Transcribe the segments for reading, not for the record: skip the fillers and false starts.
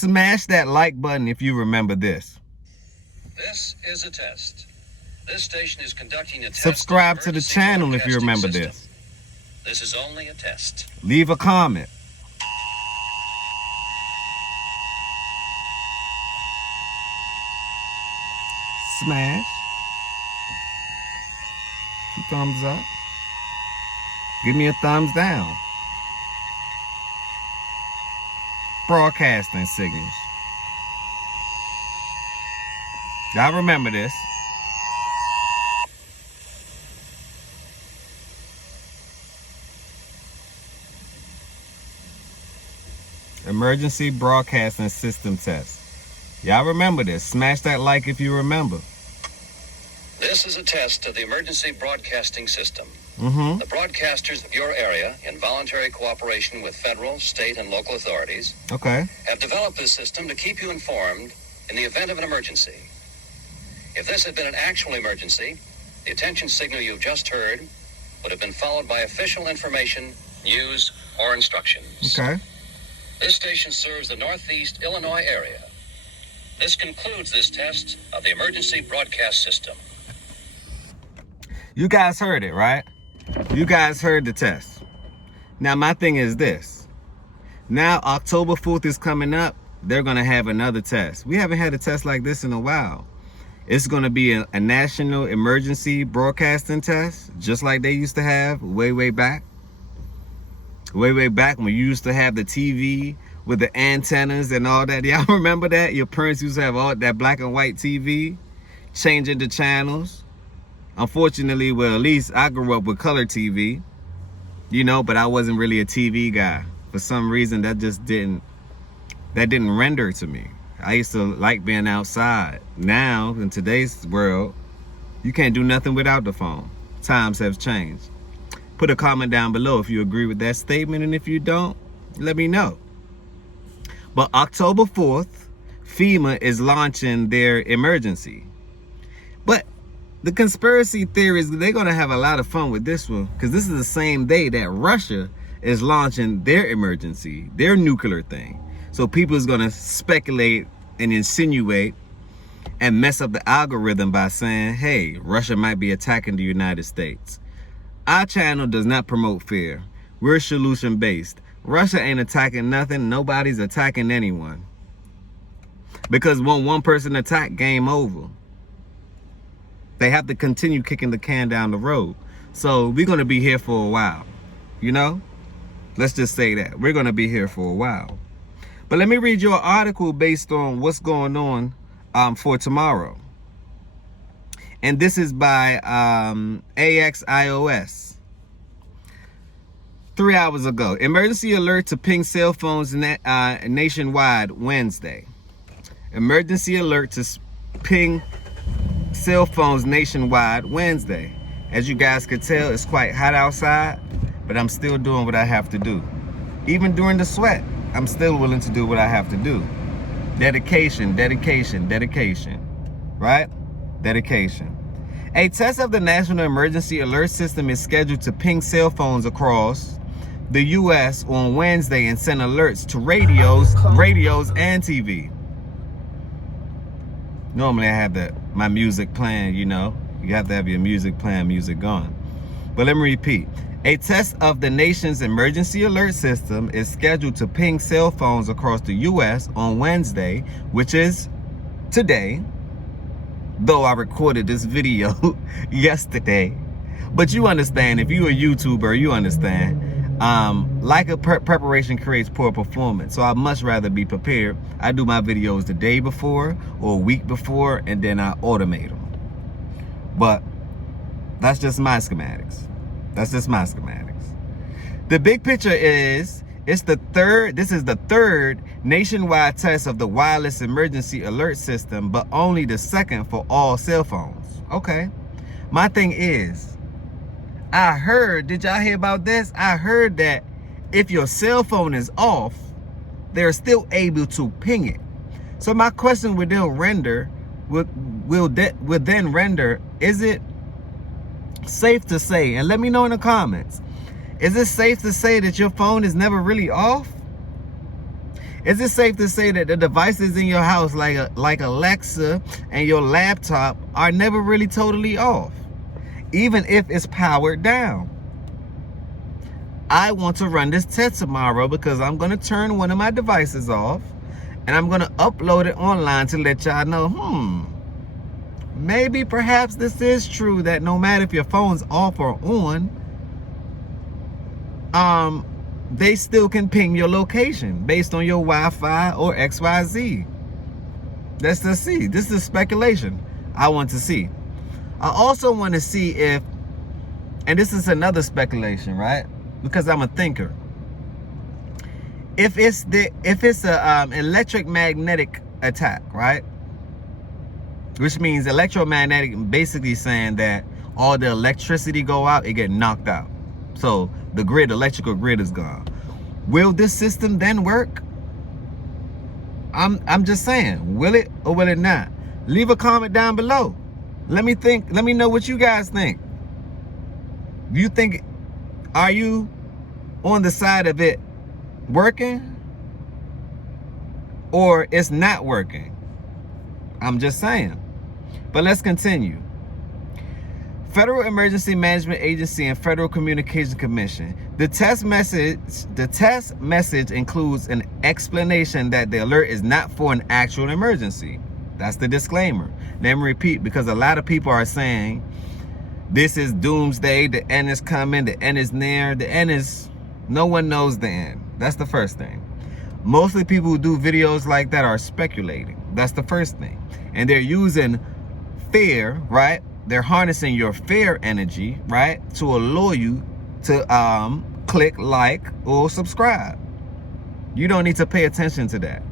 Smash that like button if you remember this. This is a test. This station is conducting a test. Subscribe to the channel if you remember this. This is only a test. Leave a comment. Smash. 2 thumbs up. Give me a thumbs down. Broadcasting signals. Y'all remember this. Emergency Broadcasting System test. Y'all remember this. Smash that like if you remember. This is a test of the emergency broadcasting system. The broadcasters of your area, in voluntary cooperation with federal, state, and local authorities, have developed this system to keep you informed in the event of an emergency. If this had been an actual emergency, the attention signal you've just heard would have been followed by official information, news, or instructions. This station serves the Northeast Illinois area. This concludes this test of the emergency broadcast system. You guys heard it, right? You guys heard the test. Now, my thing is this. Now, October 4th is coming up. They're going to have another test. We haven't had a test like this in a while. It's going to be a national emergency broadcasting test, just like they used to have way back. Way back when you used to have the TV with the antennas and all that. Y'all remember that? Your parents used to have all that black and white TV, changing the channels. Unfortunately, well, at least I grew up with color TV, you know, but I wasn't really a TV guy. For some reason, that didn't render to me. I used to like being outside. Now, in today's world, you can't do nothing without the phone. Times have changed. Put a comment down below if you agree with that statement, and if you don't, let me know. But October 4th, FEMA is launching their emergency. But the conspiracy theories, they're going to have a lot of fun with this one, because this is the same day that Russia is launching their emergency, their nuclear thing. So people is going to speculate and insinuate and mess up the algorithm by saying, hey, Russia might be attacking the United States. Our channel does not promote fear. We're solution based. Russia ain't attacking nothing. Nobody's attacking anyone. Because when one person attack, game over. They have to continue kicking the can down the road. So we're going to be here for a while. You know? Let's just say that. We're going to be here for a while. But let me read you an article based on what's going on for tomorrow. And this is by IPAWS. 3 hours ago. Emergency alert to ping cell phones nationwide Wednesday. Emergency alert to ping cell phones nationwide Wednesday. As you guys could tell, it's quite hot outside, but I'm still doing what I have to do. Even during the sweat, I'm still willing to do what I have to do. Dedication, dedication, dedication. Right? Dedication. A test of the National Emergency Alert System is scheduled to ping cell phones across the U.S. on Wednesday and send alerts to radios and TV. Normally I have my music playing, you know. You have to have your music playing, music going. But let me repeat. A test of the nation's emergency alert system is scheduled to ping cell phones across the U.S. on Wednesday, which is today. Though I recorded this video yesterday. But you understand, if you're a YouTuber, you understand. Lack of preparation creates poor performance. So I'd much rather be prepared. I do my videos the day before or a week before, and then I automate them. But that's just my schematics. That's just my schematics. The big picture is, this is the third nationwide test of the wireless emergency alert system, but only the second for all cell phones. Okay. My thing is, I heard, did y'all hear about this? I heard that if your cell phone is off, they're still able to ping it. So my question would then render, is it safe to say, and let me know in the comments, is it safe to say that your phone is never really off? Is it safe to say that the devices in your house, like Alexa and your laptop, are never really totally off, even if it's powered down? I want to run this test tomorrow because I'm going to turn one of my devices off and I'm going to upload it online to let y'all know, maybe perhaps this is true, that no matter if your phone's off or on, they still can ping your location based on your Wi-Fi or XYZ. Let's just see. This is speculation I want to see. I also want to see if, and this is another speculation, right? Because I'm a thinker. If it's a electromagnetic attack, right? Which means electromagnetic, basically saying that all the electricity go out, it get knocked out. So the electrical grid is gone. Will this system then work? I'm just saying, will it or will it not? Leave a comment down below. Let me know what you guys think. Do you think, are you on the side of it working or it's not working? I'm just saying. But let's continue. Federal Emergency Management Agency and Federal Communications Commission. The test message includes an explanation that the alert is not for an actual emergency. That's the disclaimer. Let me repeat, because a lot of people are saying this is doomsday, the end is coming, the end is near. The end is, no one knows the end. That's the first thing. Mostly people who do videos like that are speculating. That's the first thing. And they're using fear, right? They're harnessing your fear energy, right, to allure you to click like or subscribe. You don't need to pay attention to that.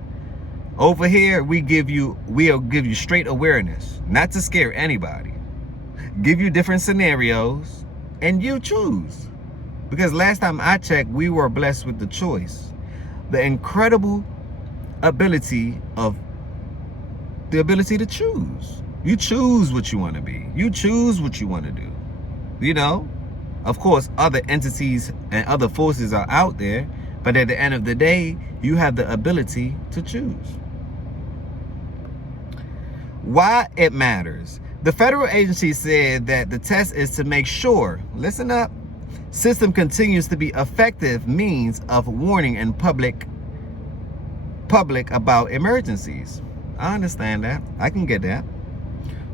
Over here, we'll give you straight awareness, not to scare anybody. Give you different scenarios and you choose. Because last time I checked, we were blessed with the choice. The incredible ability to choose. You choose what you want to be. You choose what you want to do. You know, of course, other entities and other forces are out there, but at the end of the day, you have the ability to choose. Why it matters. The federal agency said that the test is to make sure, listen up, system continues to be effective means of warning in public about emergencies. I understand that. I can get that.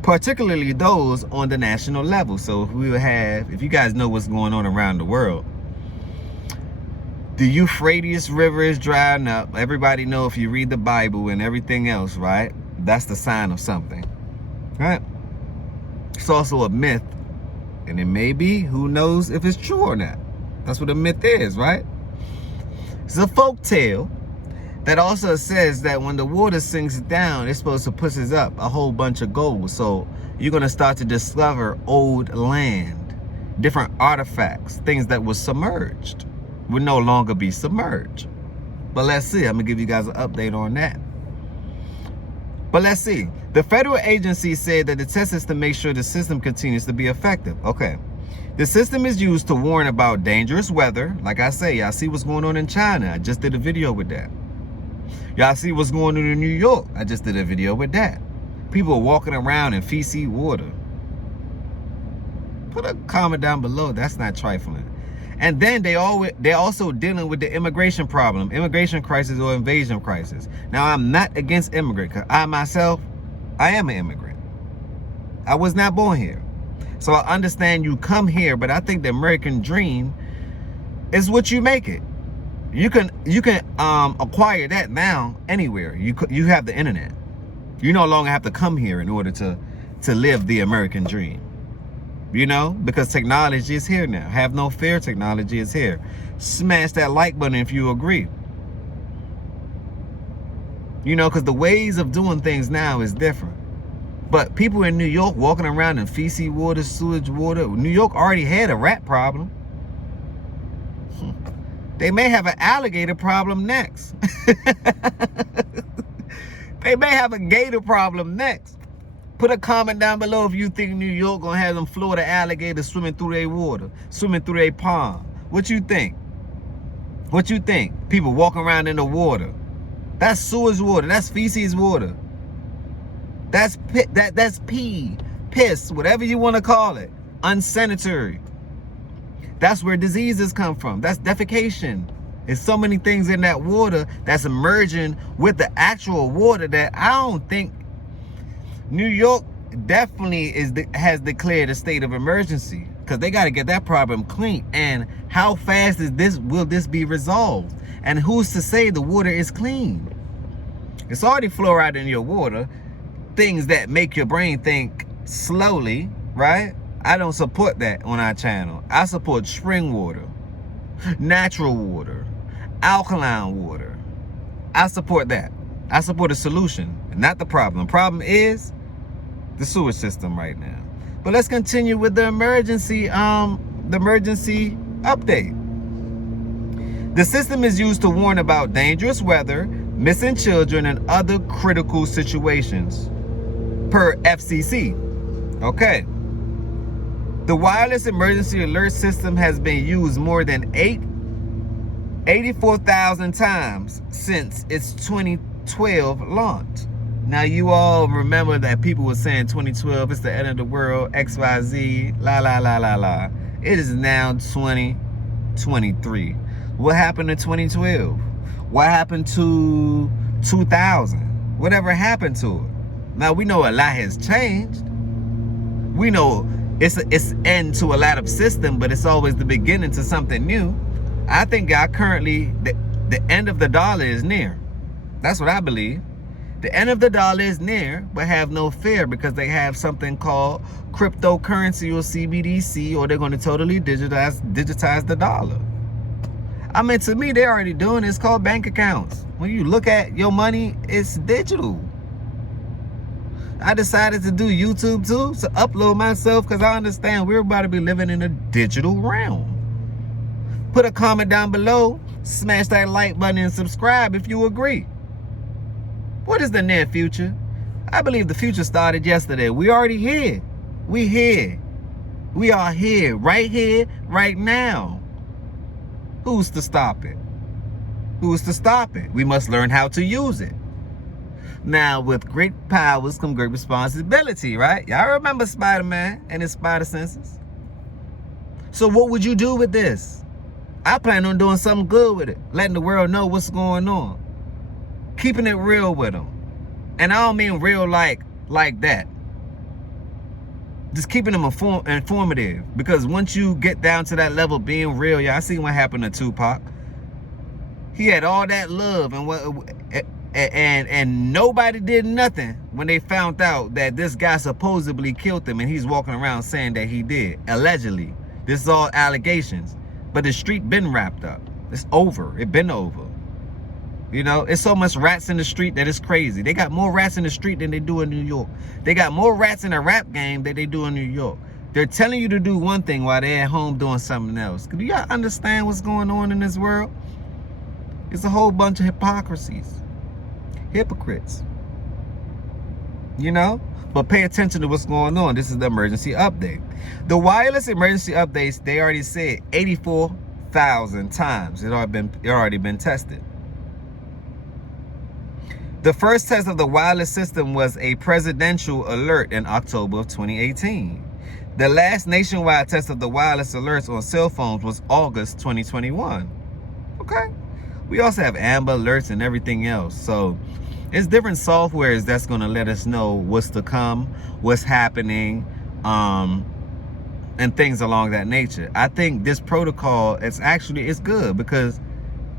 Particularly those on the national level. So we will have, if you guys know what's going on around the world, the Euphrates River is drying up. Everybody know, if you read the Bible and everything else, right? That's the sign of something, right? It's also a myth, and it may be, who knows if it's true or not. That's what a myth is, right? It's a folk tale that also says that when the water sinks down, it's supposed to push up a whole bunch of gold. So you're going to start to discover old land, different artifacts, things that were submerged will no longer be submerged. But let's see. I'm going to give you guys an update on that. But let's see. The federal agency said that the test is to make sure the system continues to be effective. Okay. The system is used to warn about dangerous weather. Like I say, y'all see what's going on in China. I just did a video with that. Y'all see what's going on in New York. I just did a video with that. People are walking around in feces water. Put a comment down below. That's not trifling. And then they're also dealing with the immigration problem, immigration crisis or invasion crisis. Now, I'm not against immigrants. I myself, I am an immigrant. I was not born here. So I understand you come here, but I think the American dream is what you make it. You can acquire that now anywhere. You have the internet. You no longer have to come here in order to live the American dream. You know, because technology is here now. Have no fear, technology is here. Smash that like button if you agree. You know, because the ways of doing things now is different. But people in New York walking around in feces water, sewage water. New York already had a rat problem. They may have an alligator problem next. They may have a gator problem next. Put a comment down below if you think New York gonna have them Florida alligators swimming through their water, swimming through their pond. What you think? What you think? People walking around in the water. That's sewage water. That's feces water. That's pee, piss, whatever you want to call it. Unsanitary. That's where diseases come from. That's defecation. There's so many things in that water that's emerging with the actual water that I don't think New York definitely has declared a state of emergency, because they got to get that problem clean. And how fast will this be resolved? And who's to say the water is clean? It's already fluoride in your water, things that make your brain think slowly, right? I don't support that on our channel. I support spring water, natural water, alkaline water. I support that. I support a solution, not the problem. The problem is the sewage system right now. But let's continue with the emergency update. The system is used to warn about dangerous weather, missing children, and other critical situations, per FCC. Okay. The wireless emergency alert system has been used more than 84,000 times since its 2012 launch. Now, you all remember that people were saying 2012 is the end of the world, XYZ, la la la la la. It is now 2023. What happened to 2012? What happened to 2000? Whatever happened to it? Now, we know a lot has changed. We know it's end to a lot of system, but it's always the beginning to something new. I think currently the end of the dollar is near. That's what I believe. The end of the dollar is near, but have no fear, because they have something called cryptocurrency, or CBDC, or they're going to totally digitize the dollar. I mean, to me, they're already doing it. It's called bank accounts. When you look at your money, it's digital. I decided to do YouTube too, to upload myself, because I understand we're about to be living in a digital realm. Put a comment down below, smash that like button, and subscribe if you agree. What is the near future? I believe the future started yesterday. We already here. We here. We are here, right now. Who's to stop it? Who's to stop it? We must learn how to use it. Now, with great powers come great responsibility, right? Y'all remember Spider-Man and his spider senses? So what would you do with this? I plan on doing something good with it, letting the world know what's going on. Keeping it real with them. And I don't mean real like that. Just keeping them informative. Because once you get down to that level of being real, I seen what happened to Tupac. He had all that love, and nobody did nothing when they found out that this guy supposedly killed him, and he's walking around saying that he did. Allegedly. This is all allegations. But the street been wrapped up. It's over. It been over. You know, it's so much rats in the street that it's crazy. They got more rats in the street than they do in New York. They got more rats in a rap game than they do in New York. They're telling you to do one thing while they're at home doing something else. Do y'all understand what's going on in this world? It's a whole bunch of hypocrisies. Hypocrites. You know? But pay attention to what's going on. This is the emergency update. The wireless emergency updates, they already said 84,000 times. It already been tested. The first test of the wireless system was a presidential alert in October of 2018. The last nationwide test of the wireless alerts on cell phones was August 2021. Okay. We also have Amber Alerts and everything else. So it's different softwares that's going to let us know what's to come, what's happening, and things along that nature. I think this protocol it's good, because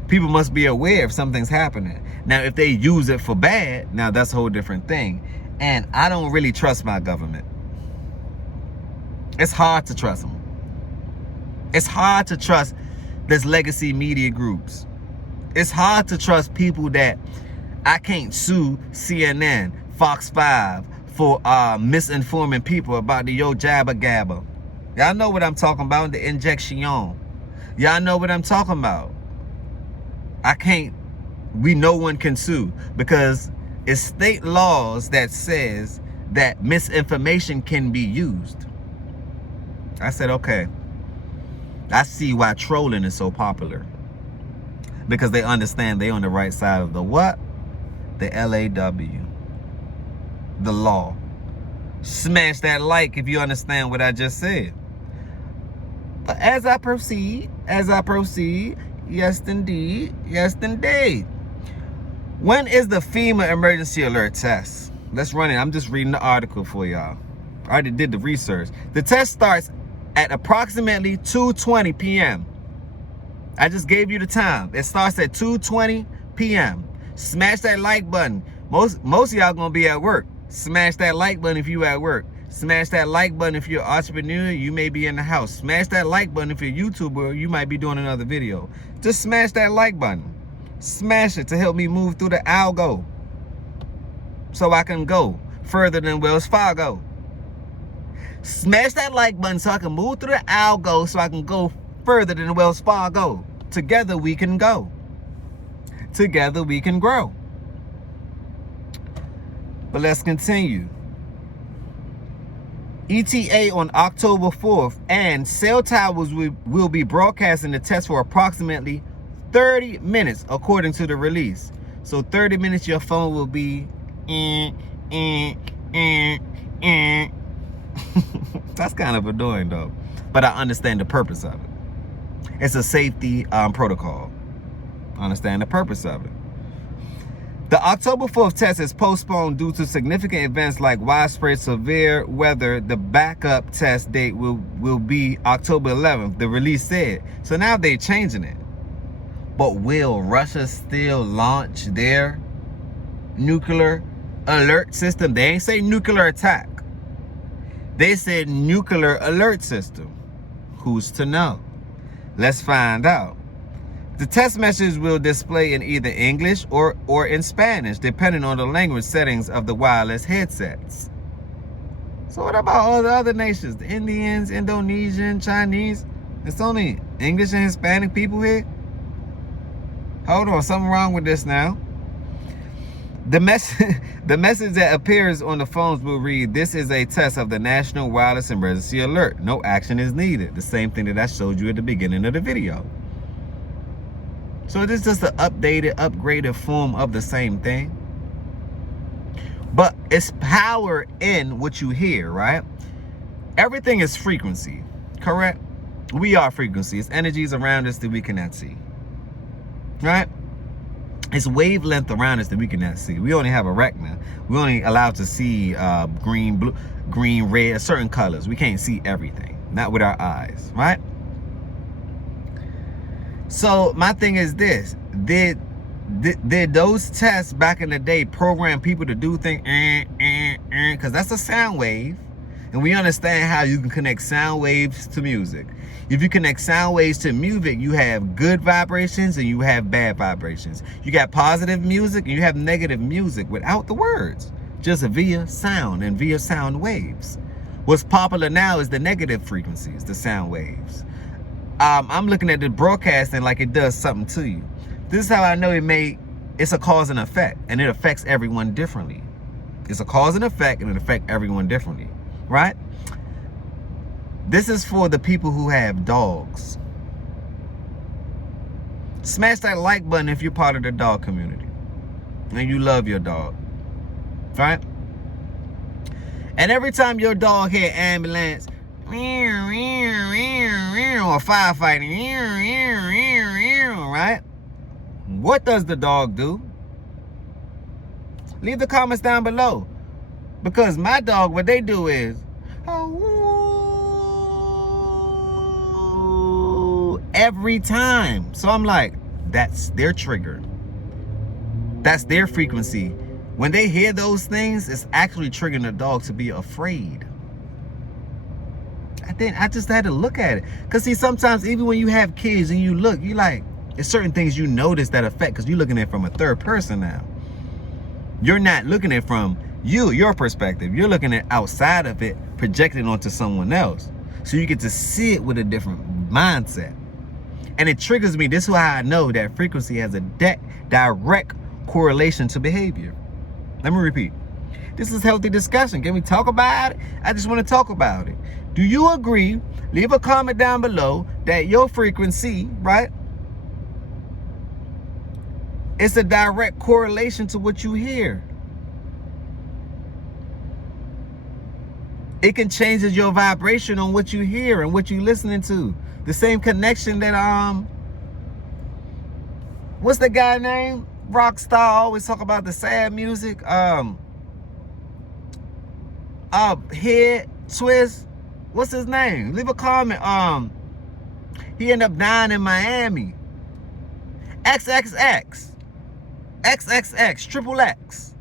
people must be aware if something's happening. Now, if they use it for bad, now that's a whole different thing. And I don't really trust my government. It's hard to trust them. It's hard to trust this legacy media groups. It's hard to trust people that I can't sue CNN, Fox 5 for misinforming people about the yo jabba gabba. Y'all know what I'm talking about, the injection. Y'all know what I'm talking about. No one can sue, because it's state laws that says that misinformation can be used. I said, okay, I see why trolling is so popular, because they understand they on the right side of the what? the LAW, the law. Smash that like if you understand what I just said. But as I proceed, yes indeed, When is the FEMA emergency alert test? Let's run it. I'm just reading the article for y'all. I already did the research. The test starts at approximately 2:20 p.m. I just gave you the time. It starts at 2:20 p.m. Smash that like button. Most of y'all gonna be at work. Smash that like button if you at work. Smash that like button if you're an entrepreneur, you may be in the house. Smash that like button if you're a YouTuber, you might be doing another video. Just smash that like button. Smash it to help me move through the algo so I can go further than Wells Fargo. Smash that like button so I can move through the algo so I can go further than Wells Fargo. Together we can go. Together we can grow. But let's continue. ETA on October 4th, and cell towers will be broadcasting the test for approximately 30 minutes according to the release. So 30 minutes your phone will be That's kind of annoying though, but I understand the purpose of it. It's a safety protocol. I understand the purpose of it. The October 4th test is postponed due to significant events like widespread severe weather. The backup test date will be October 11th, the release said. So now they're changing it. But will Russia still launch their nuclear alert system? They ain't say nuclear attack. They said nuclear alert system. Who's to know? Let's find out. The test message will display in either English or in Spanish, depending on the language settings of the wireless headsets. So what about all the other nations? The Indians, Indonesian, Chinese? It's only English and Hispanic people here? Hold on, something wrong with this now. The message that appears on the phones will read, "This is a test of the National Wireless Emergency Alert. No action is needed." The same thing that I showed you at the beginning of the video. So this is just an updated, upgraded form of the same thing. But it's power in what you hear, right? Everything is frequency, correct? We are frequency. It's energies around us that we cannot see, right? It's wavelength around us that we cannot see. We only have a retina. We're only allowed to see green, blue, green, red, certain colors. We can't see everything, not with our eyes, right? So my thing is this: did those tests back in the day program people to do things? Because that's a sound wave, and we understand how you can connect sound waves to music. If you connect sound waves to music, you have good vibrations and you have bad vibrations. You got positive music and you have negative music without the words, just via sound and via sound waves. What's popular now is the negative frequencies, the sound waves. I'm looking at the broadcasting like it does something to you. This is how I know it's a cause and effect, and it affects everyone differently. It's a cause and effect, and it affects everyone differently, right? This is for the people who have dogs. Smash that like button if you're part of the dog community and you love your dog, right? And every time your dog hear ambulance or firefighting, right? What does the dog do? Leave the comments down below. Because my dog, what they do is every time. So I'm like, that's their trigger. That's their frequency. When they hear those things, it's actually triggering the dog to be afraid. I just had to look at it. Because see, sometimes even when you have kids and you look, you like, there's certain things you notice that affect, because you're looking at it from a third person now. You're not looking at it from your perspective. You're looking at outside of it, projecting onto someone else. So you get to see it with a different mindset. And it triggers me. This is how I know that frequency has a direct correlation to behavior. Let me repeat. This is healthy discussion. Can we talk about it? I just want to talk about it. Do you agree? Leave a comment down below that your frequency, right, It's a direct correlation to what you hear. It can change your vibration on what you hear and what you're listening to. The same connection that what's the guy name? Rockstar always talk about the sad music. Head Twist. What's his name? Leave a comment. He ended up dying in Miami. XXX. XXX. Triple X.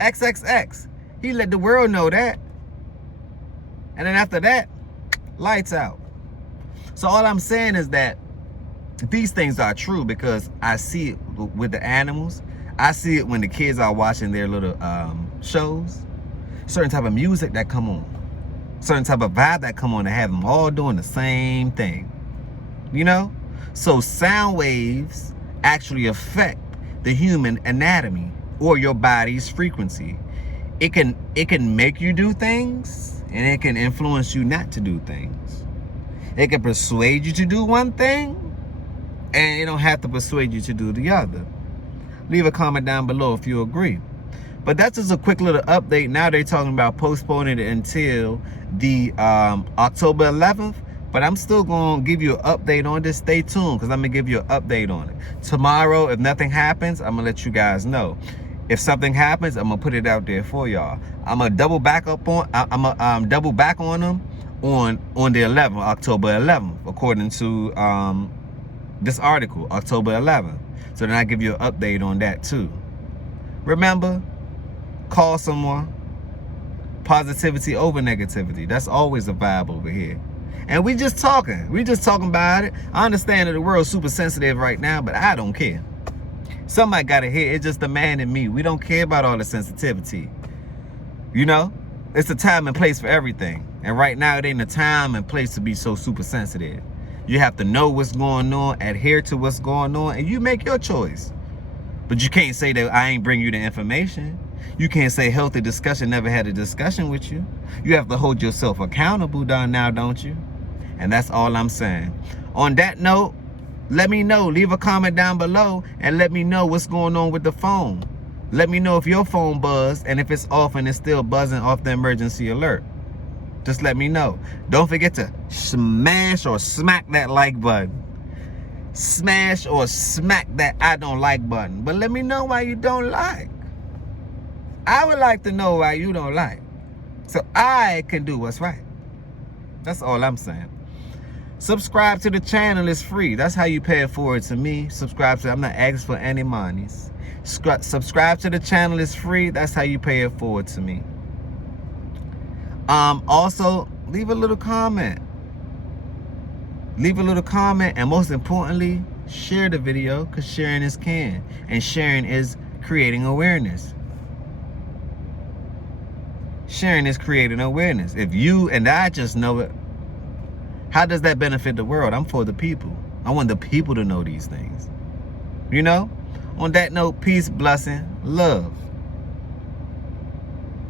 XXX. He let the world know that. And then after that, lights out. So all I'm saying is that these things are true because I see it with the animals. I see it when the kids are watching their little shows. Certain type of music that come on. Certain type of vibe that come on to have them all doing the same thing. You know? So sound waves actually affect the human anatomy or your body's frequency. It can make you do things, and it can influence you not to do things. It can persuade you to do one thing, and it don't have to persuade you to do the other. Leave a comment down below if you agree. But that's just a quick little update. Now they're talking about postponing it until the October 11th. But I'm still going to give you an update on this. Stay tuned because I'm going to give you an update on it. Tomorrow, if nothing happens, I'm going to let you guys know. If something happens, I'm going to put it out there for y'all. I'm going to double back up on double back on them on the 11th, October 11th, according to this article, October 11th. So then I give you an update on that too. Remember, call someone. Positivity over negativity. That's always a vibe over here. And we just talking. We just talking about it. I understand that the world's super sensitive right now, but I don't care. Somebody got to hear. It's just the man in me. We don't care about all the sensitivity. You know? It's a time and place for everything. And right now, it ain't a time and place to be so super sensitive. You have to know what's going on, adhere to what's going on, and you make your choice. But you can't say that I ain't bring you the information. You can't say healthy discussion never had a discussion with you. You have to hold yourself accountable down now, don't you? And that's all I'm saying. On that note, let me know. Leave a comment down below and let me know what's going on with the phone. Let me know if your phone buzzed and if it's off and it's still buzzing off the emergency alert. Just let me know. Don't forget to smash or smack that like button. Smash or smack that I don't like button. But let me know why you don't like. I would like to know why you don't like, so I can do what's right. That's all I'm saying. Subscribe to the channel. It's free. That's how you pay it forward to me. Subscribe to. I'm not asking for any monies. Subscribe to the channel. It's free. That's how you pay it forward to me. Also, leave a little comment. Leave a little comment, and most importantly, share the video, because sharing is can, and sharing is creating awareness. Sharing is creating awareness. If you and I just know it, how does that benefit the world? I'm for the people. I want the people to know these things. You know? On that note, peace, blessing, love.